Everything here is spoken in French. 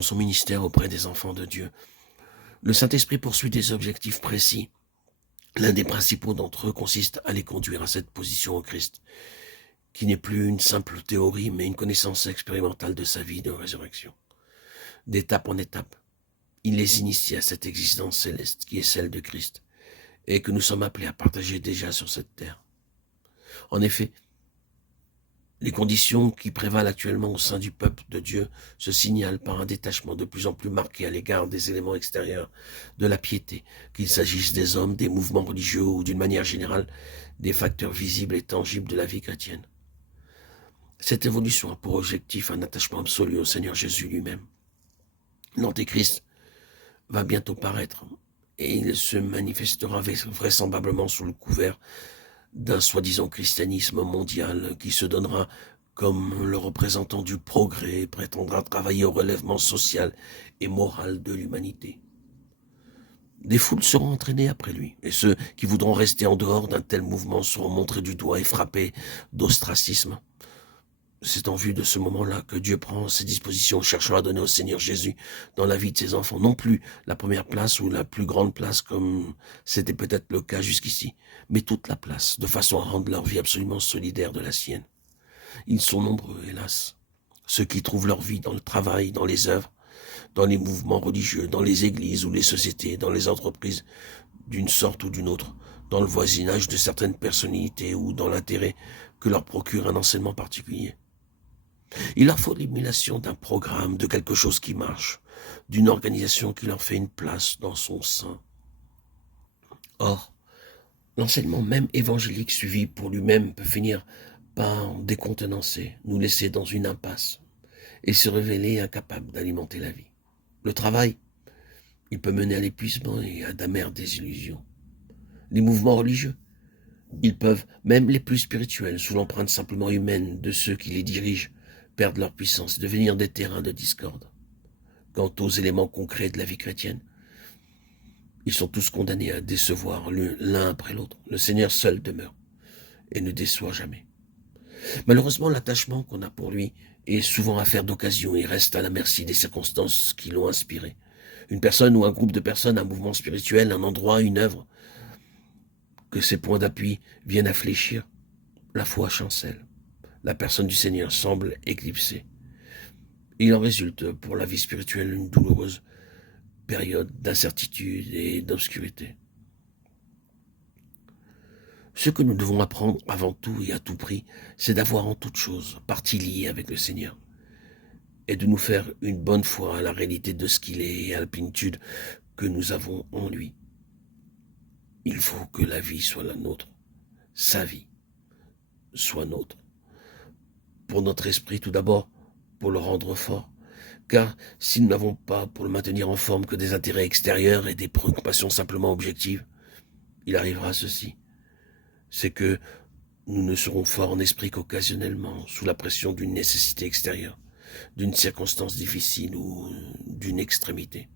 son ministère auprès des enfants de Dieu. Le Saint-Esprit poursuit des objectifs précis. L'un des principaux d'entre eux consiste à les conduire à cette position au Christ, qui n'est plus une simple théorie, mais une connaissance expérimentale de sa vie de résurrection. D'étape en étape, il les initie à cette existence céleste qui est celle de Christ, et que nous sommes appelés à partager déjà sur cette terre. En effet, les conditions qui prévalent actuellement au sein du peuple de Dieu se signalent par un détachement de plus en plus marqué à l'égard des éléments extérieurs de la piété, qu'il s'agisse des hommes, des mouvements religieux ou d'une manière générale des facteurs visibles et tangibles de la vie chrétienne. Cette évolution a pour objectif un attachement absolu au Seigneur Jésus lui-même. L'Antéchrist va bientôt paraître et il se manifestera vraisemblablement sous le couvert d'un soi-disant christianisme mondial qui se donnera comme le représentant du progrès et prétendra travailler au relèvement social et moral de l'humanité. Des foules seront entraînées après lui, et ceux qui voudront rester en dehors d'un tel mouvement seront montrés du doigt et frappés d'ostracisme. C'est en vue de ce moment-là que Dieu prend ses dispositions, cherchant à donner au Seigneur Jésus dans la vie de ses enfants, non plus la première place ou la plus grande place comme c'était peut-être le cas jusqu'ici, mais toute la place, de façon à rendre leur vie absolument solidaire de la sienne. Ils sont nombreux, hélas, ceux qui trouvent leur vie dans le travail, dans les œuvres, dans les mouvements religieux, dans les églises ou les sociétés, dans les entreprises d'une sorte ou d'une autre, dans le voisinage de certaines personnalités ou dans l'intérêt que leur procure un enseignement particulier. Il leur faut l'émulation d'un programme, de quelque chose qui marche, d'une organisation qui leur fait une place dans son sein. Or, l'enseignement même évangélique suivi pour lui-même peut finir par décontenancer, nous laisser dans une impasse et se révéler incapable d'alimenter la vie. Le travail, il peut mener à l'épuisement et à d'amères désillusions. Les mouvements religieux, ils peuvent, même les plus spirituels, sous l'empreinte simplement humaine de ceux qui les dirigent, perdre leur puissance et devenir des terrains de discorde. Quant aux éléments concrets de la vie chrétienne, ils sont tous condamnés à décevoir l'un après l'autre. Le Seigneur seul demeure et ne déçoit jamais. Malheureusement, l'attachement qu'on a pour lui est souvent affaire d'occasion et reste à la merci des circonstances qui l'ont inspiré. Une personne ou un groupe de personnes, un mouvement spirituel, un endroit, une œuvre, que ces points d'appui viennent à fléchir, la foi chancelle. La personne du Seigneur semble éclipsée. Il en résulte pour la vie spirituelle une douloureuse période d'incertitude et d'obscurité. Ce que nous devons apprendre avant tout et à tout prix, c'est d'avoir en toute chose partie liée avec le Seigneur et de nous faire une bonne foi à la réalité de ce qu'il est et à la plénitude que nous avons en lui. Il faut que la vie soit la nôtre, sa vie soit nôtre. Pour notre esprit tout d'abord, pour le rendre fort, car si nous n'avons pas pour le maintenir en forme que des intérêts extérieurs et des préoccupations simplement objectives, il arrivera ceci, c'est que nous ne serons forts en esprit qu'occasionnellement, sous la pression d'une nécessité extérieure, d'une circonstance difficile ou d'une extrémité.